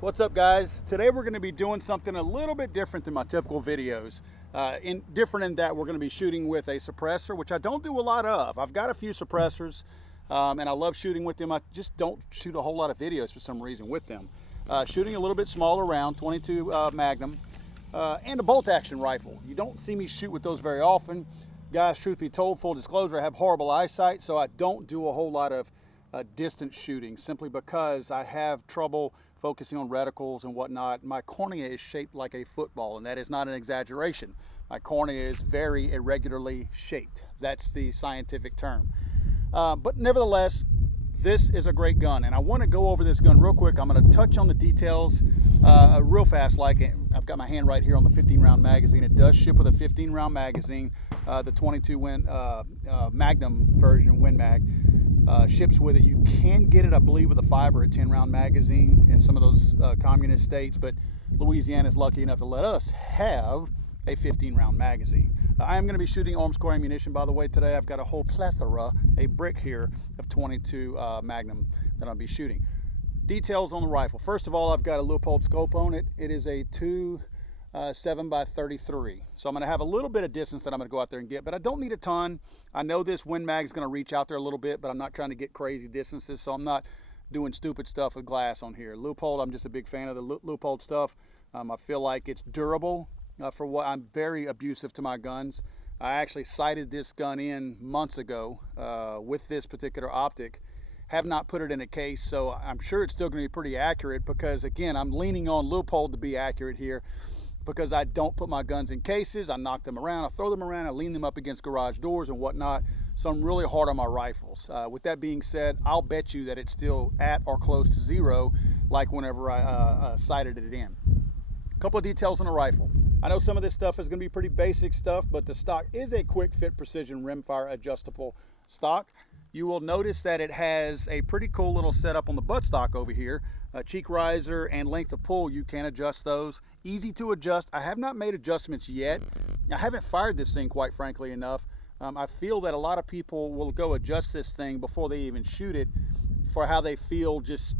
What's up, guys? Today we're going to be doing something a little bit different than my typical videos. Different in that we're going to be shooting with a suppressor, which I don't do a lot of. I've got a few suppressors and I love shooting with them. I just don't shoot a whole lot of videos for some reason with them. Shooting a little bit smaller round, 22 Magnum, and a bolt action rifle. You don't see me shoot with those very often. Guys, truth be told, full disclosure, I have horrible eyesight, so I don't do a whole lot of distance shooting simply because I have trouble focusing on reticles and whatnot. My cornea is shaped like a football, and that is not an exaggeration. My cornea is very irregularly shaped. That's the scientific term. But nevertheless, this is a great gun, and I want to go over this gun real quick. I'm going to touch on the details real fast. I've got my hand right here on the 15 round magazine. It does ship with a 15 round magazine. The 22 Magnum version, Win Mag, ships with it. You can get it, I believe, with a 5 or a 10 round magazine in some of those communist states, but Louisiana is lucky enough to let us have a 15 round magazine. I am going to be shooting arms core ammunition, by the way, today. I've got a whole plethora, a brick here of 22 Magnum that I'll be shooting. Details on the rifle. First of all, I've got a Leupold scope on it. It is a 7x33. So I'm going to have a little bit of distance that I'm going to go out there and get, but I don't need a ton. I know this Win Mag is going to reach out there a little bit, but I'm not trying to get crazy distances, so I'm not doing stupid stuff with glass on here. Leupold, I'm just a big fan of the Leupold stuff. I feel like it's durable for what I'm very abusive to my guns. I actually sighted this gun in months ago with this particular optic. Have not put it in a case, so I'm sure it's still going to be pretty accurate because, again, I'm leaning on Leupold to be accurate here because I don't put my guns in cases. I knock them around, I throw them around, I lean them up against garage doors and whatnot, so I'm really hard on my rifles. With that being said, I'll bet you that it's still at or close to zero like whenever I sighted it in. A couple of details on the rifle. I know some of this stuff is going to be pretty basic stuff, but the stock is a quick fit precision rimfire adjustable stock. You will notice that it has a pretty cool little setup on the buttstock over here. Cheek riser and length of pull, you can adjust those. Easy to adjust. I have not made adjustments yet. I haven't fired this thing, quite frankly enough. I feel that a lot of people will go adjust this thing before they even shoot it for how they feel just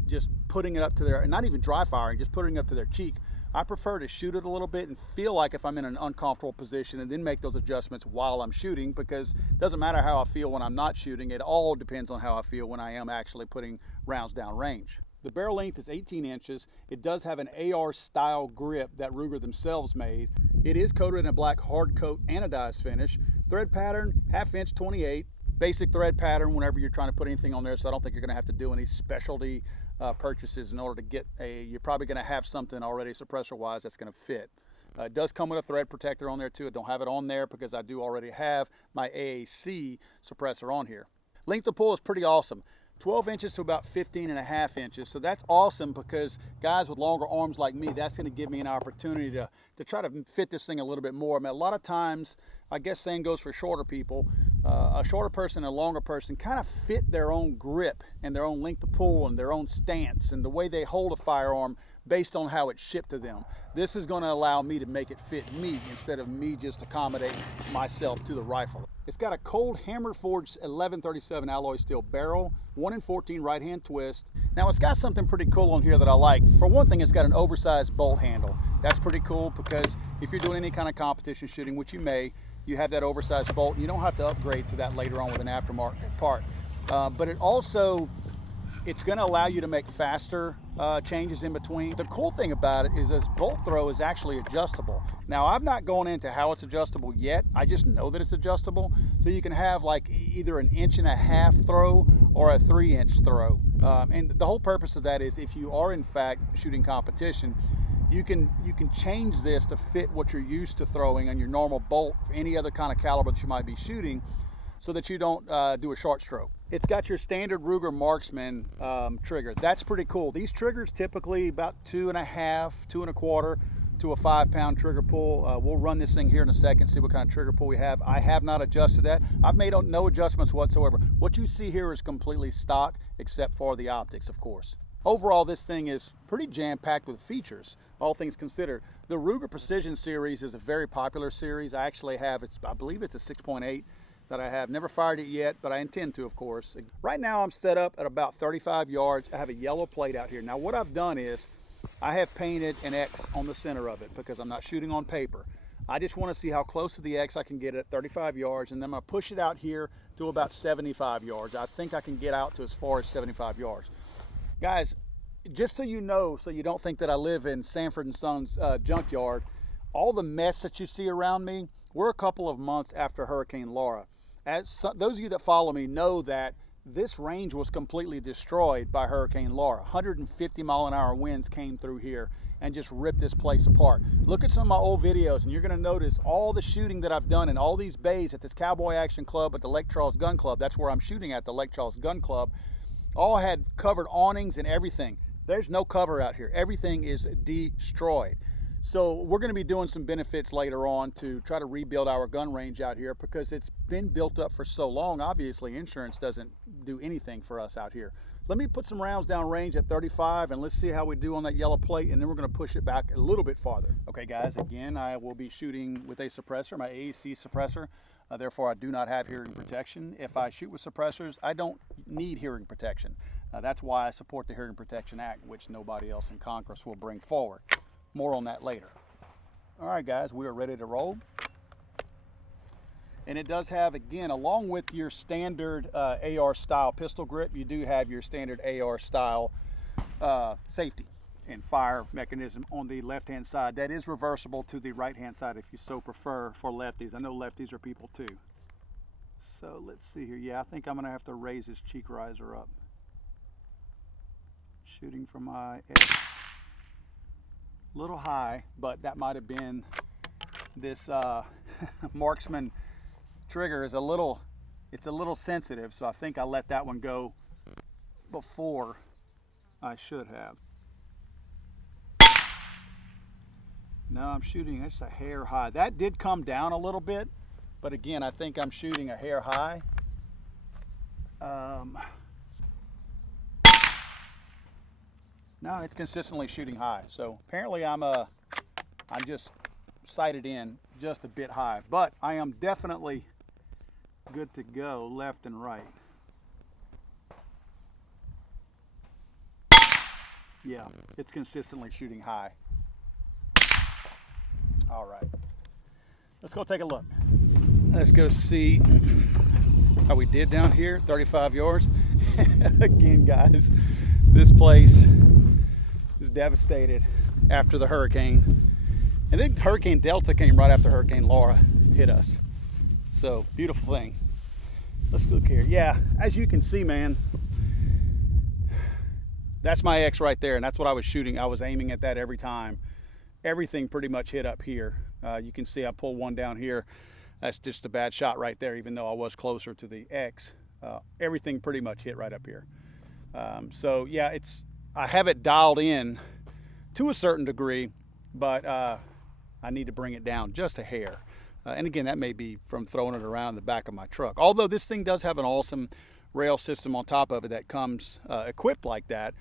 putting it up to their, not even dry firing, just putting it up to their cheek. I prefer to shoot it a little bit and feel like if I'm in an uncomfortable position and then make those adjustments while I'm shooting, because it doesn't matter how I feel when I'm not shooting. It all depends on how I feel when I am actually putting rounds down range. The barrel length is 18 inches. It does have an AR style grip that Ruger themselves made. It is coated in a black hard coat anodized finish. Thread pattern, 1/2 inch 28. Basic thread pattern whenever you're trying to put anything on there, so I don't think you're going to have to do any specialty purchases in order to get you're probably going to have something already suppressor wise that's going to fit. It does come with a thread protector on there too. I don't have it on there because I do already have my AAC suppressor on here. Length of pull is pretty awesome. 12 inches to about 15.5 inches. So that's awesome because guys with longer arms like me, that's going to give me an opportunity to try to fit this thing a little bit more. I mean, a lot of times, I guess same goes for shorter people. A shorter person and a longer person kind of fit their own grip and their own length of pull and their own stance and the way they hold a firearm based on how it's shipped to them. This is going to allow me to make it fit me instead of me just accommodating myself to the rifle. It's got a cold hammer forged 1137 alloy steel barrel, 1 in 14 right hand twist. Now it's got something pretty cool on here that I like. For one thing, it's got an oversized bolt handle. That's pretty cool because if you're doing any kind of competition shooting, which you may, you have that oversized bolt and you don't have to upgrade to that later on with an aftermarket part. But it also, it's going to allow you to make faster changes in between. The cool thing about it is this bolt throw is actually adjustable. Now I've not gone into how it's adjustable yet. I just know that it's adjustable. So you can have like either an 1.5 inch throw or a 3 inch throw. And the whole purpose of that is if you are in fact shooting competition, you can change this to fit what you're used to throwing on your normal bolt, any other kind of caliber that you might be shooting, so that you don't do a short stroke. It's got your standard Ruger Marksman trigger. That's pretty cool. These triggers typically about 2.5, 2.25 to a 5-pound trigger pull. We'll run this thing here in a second, see what kind of trigger pull we have. I have not adjusted that. I've made no adjustments whatsoever. What you see here is completely stock, except for the optics, of course. Overall, this thing is pretty jam-packed with features, all things considered. The Ruger Precision series is a very popular series. I actually have, I believe it's a 6.8 that I have. Never fired it yet, but I intend to, of course. Right now I'm set up at about 35 yards. I have a yellow plate out here. Now what I've done is I have painted an X on the center of it because I'm not shooting on paper. I just want to see how close to the X I can get at 35 yards, and then I'm going to push it out here to about 75 yards. I think I can get out to as far as 75 yards. Guys, just so you know, so you don't think that I live in Sanford & Sons junkyard, all the mess that you see around me, we're a couple of months after Hurricane Laura. Those of you that follow me know that this range was completely destroyed by Hurricane Laura. 150-mile-an-hour winds came through here and just ripped this place apart. Look at some of my old videos and you're gonna notice all the shooting that I've done in all these bays at this Cowboy Action Club, at the Lake Charles Gun Club. That's where I'm shooting at, the Lake Charles Gun Club. All had covered awnings and everything. There's no cover out here. Everything is destroyed. So we're going to be doing some benefits later on to try to rebuild our gun range out here because it's been built up for so long. Obviously, insurance doesn't do anything for us out here. Let me put some rounds down range at 35 and let's see how we do on that yellow plate, and then we're going to push it back a little bit farther. Okay guys, again, I will be shooting with a suppressor, my AAC suppressor. Therefore, I do not have hearing protection. If I shoot with suppressors, I don't need hearing protection. That's why I support the Hearing Protection Act, which nobody else in Congress will bring forward. More on that later. All right, guys, we are ready to roll. And it does have, again, along with your standard AR style pistol grip, you do have your standard AR style safety and fire mechanism on the left-hand side. That is reversible to the right-hand side if you so prefer for lefties. I know lefties are people too. So let's see here. Yeah, I think I'm gonna have to raise this cheek riser up. Shooting from my edge. Little high, but that might have been this marksman trigger is it's a little sensitive, so I think I let that one go before I should have. No, I'm shooting just a hair high. That did come down a little bit, but again, I think I'm shooting a hair high. No, it's consistently shooting high. So apparently I'm just sighted in just a bit high, but I am definitely good to go left and right. Yeah, it's consistently shooting high. All right, let's go take a look. Let's go see how we did down here, 35 yards. Again, guys, this place is devastated after the hurricane. And then Hurricane Delta came right after Hurricane Laura hit us. So, beautiful thing. Let's look here. Yeah, as you can see, man, that's my X right there, and that's what I was shooting. I was aiming at that every time. Everything pretty much hit up here. You can see I pulled one down here. That's just a bad shot right there, even though I was closer to the X. Everything pretty much hit right up here. So yeah, I have it dialed in to a certain degree, but I need to bring it down just a hair. And again, that may be from throwing it around in the back of my truck. Although this thing does have an awesome rail system on top of it that comes equipped like that.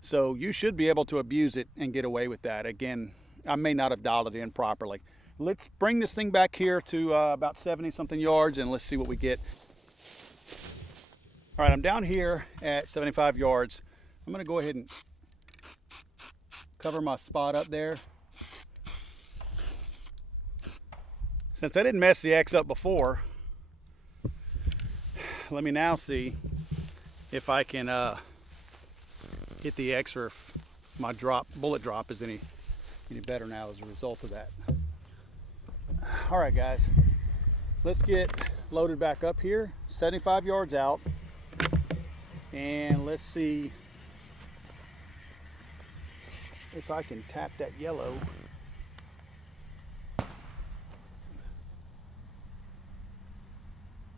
So you should be able to abuse it and get away with that. Again, I may not have dialed it in properly. Let's bring this thing back here to about 70-something yards and let's see what we get. All right, I'm down here at 75 yards. I'm gonna go ahead and cover my spot up there. Since I didn't mess the X up before, let me now see if I can hit the X or if my bullet drop is any better now as a result of that. All right, guys, let's get loaded back up here, 75 yards out, and let's see if I can tap that yellow.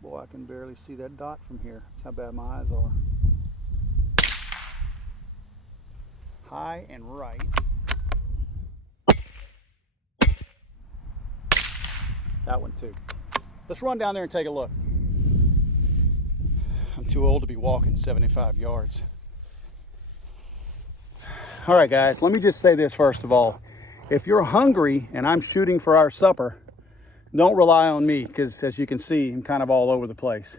Boy, I can barely see that dot from here. That's how bad my eyes are. High and right. That one too. Let's run down there and take a look. I'm too old to be walking 75 yards. All right, guys, let me just say this first of all. If you're hungry and I'm shooting for our supper, don't rely on me because as you can see, I'm kind of all over the place.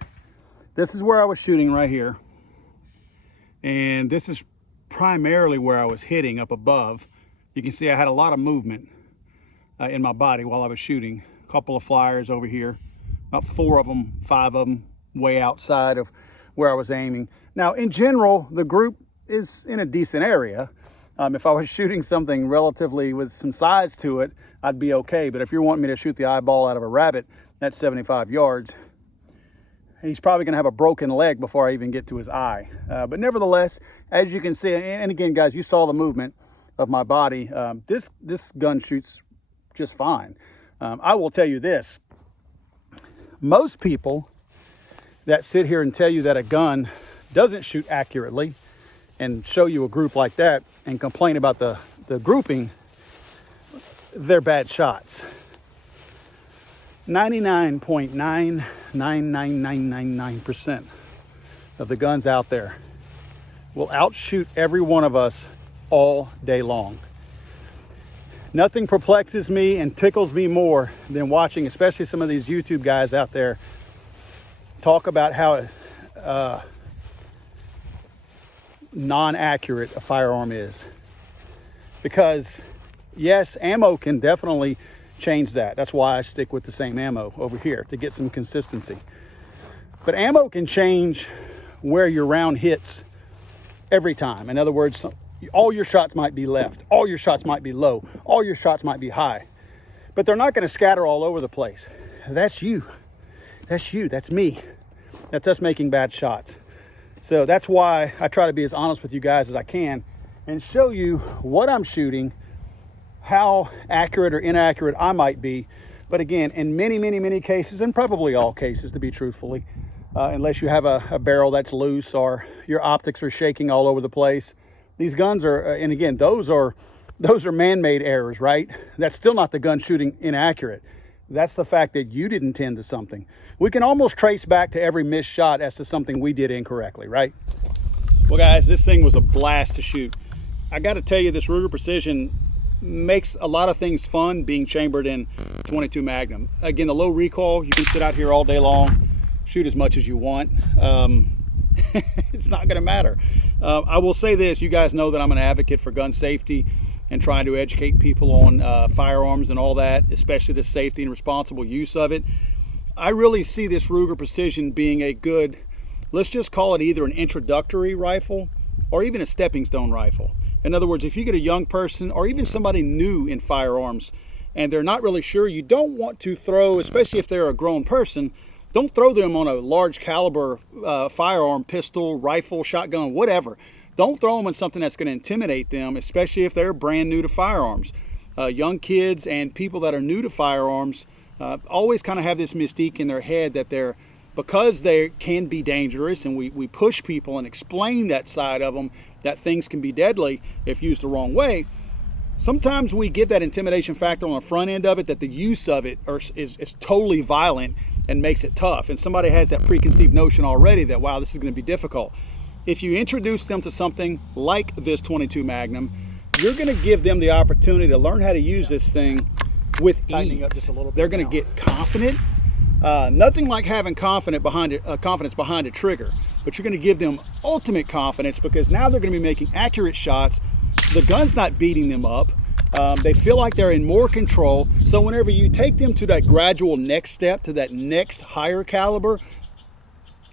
This is where I was shooting right here. And this is primarily where I was hitting up above You can see I had a lot of movement in my body while I was shooting. A couple of flyers over here, about 4 of them, 5 of them way outside of where I was aiming. Now, in general, the group is in a decent area. If I was shooting something relatively with some size to it, I'd be okay. But if you're wanting me to shoot the eyeball out of a rabbit at 75 yards, he's probably going to have a broken leg before I even get to his eye. But nevertheless, as you can see, and again, guys, you saw the movement of my body. This gun shoots just fine. I will tell you this. Most people that sit here and tell you that a gun doesn't shoot accurately and show you a group like that and complain about the grouping, they're bad shots. 99.99999% of the guns out there will outshoot every one of us all day long. Nothing perplexes me and tickles me more than watching, especially some of these YouTube guys out there, talk about how non-accurate a firearm is. Because yes, ammo can definitely change that. That's why I stick with the same ammo over here, to get some consistency. But ammo can change where your round hits every time. In other words, all your shots might be left, all your shots might be low, all your shots might be high, but they're not going to scatter all over the place. That's you. That's you. That's me. That's us making bad shots. So that's why I try to be as honest with you guys as I can and show you what I'm shooting, how accurate or inaccurate I might be. But again, in many cases, and probably all cases to be truthfully, unless you have a barrel that's loose or your optics are shaking all over the place, these guns are, and again, those are man-made errors, right? That's still not the gun shooting inaccurate. That's the fact that you didn't tend to something. We can almost trace back to every missed shot as to something we did incorrectly, right? Well, guys, this thing was a blast to shoot. I got to tell you, this Ruger Precision makes a lot of things fun being chambered in 22 Magnum. Again, the low recoil, you can sit out here all day long, shoot as much as you want. It's not going to matter. I will say this, you guys know that I'm an advocate for gun safety and trying to educate people on firearms and all that, especially the safety and responsible use of it. I really see this Ruger Precision being a good, let's just call it either an introductory rifle or even a stepping stone rifle. In other words, if you get a young person or even somebody new in firearms and they're not really sure, you don't want to throw, especially if they're a grown person, don't throw them on a large caliber firearm, pistol, rifle, shotgun, whatever. Don't throw them on something that's going to intimidate them, especially if they're brand new to firearms. Young kids and people that are new to firearms always kind of have this mystique in their head that because they can be dangerous, and we push people and explain that side of them, that things can be deadly if used the wrong way. Sometimes we give that intimidation factor on the front end of it, that the use of it is totally violent and makes it tough. And somebody has that preconceived notion already that, wow, this is going to be difficult. If you introduce them to something like this 22 Magnum, you're going to give them the opportunity to learn how to use this thing with ease. They're going to get confident. Nothing like having confidence behind a trigger, but you're going to give them ultimate confidence because now they're going to be making accurate shots. The gun's not beating them up. They feel like they're in more control. So whenever you take them to that gradual next step, to that next higher caliber,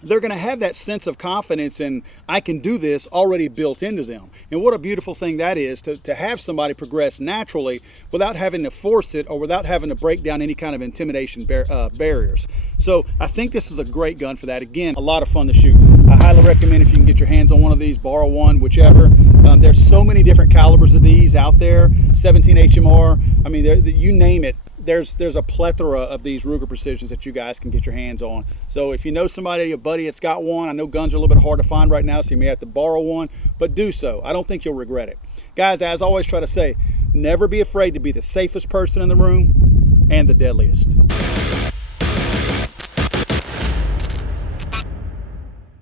they're going to have that sense of confidence and I can do this already built into them. And what a beautiful thing that is to have somebody progress naturally without having to force it or without having to break down any kind of intimidation barriers. So I think this is a great gun for that. Again, a lot of fun to shoot. I highly recommend if you can get your hands on one of these, borrow one, whichever. There's so many different calibers of these out there, 17 HMR. I mean, you name it. There's a plethora of these Ruger Precisions that you guys can get your hands on. So if you know somebody, a buddy that's got one, I know guns are a little bit hard to find right now, so you may have to borrow one, but do so. I don't think you'll regret it. Guys, as I always try to say, never be afraid to be the safest person in the room and the deadliest.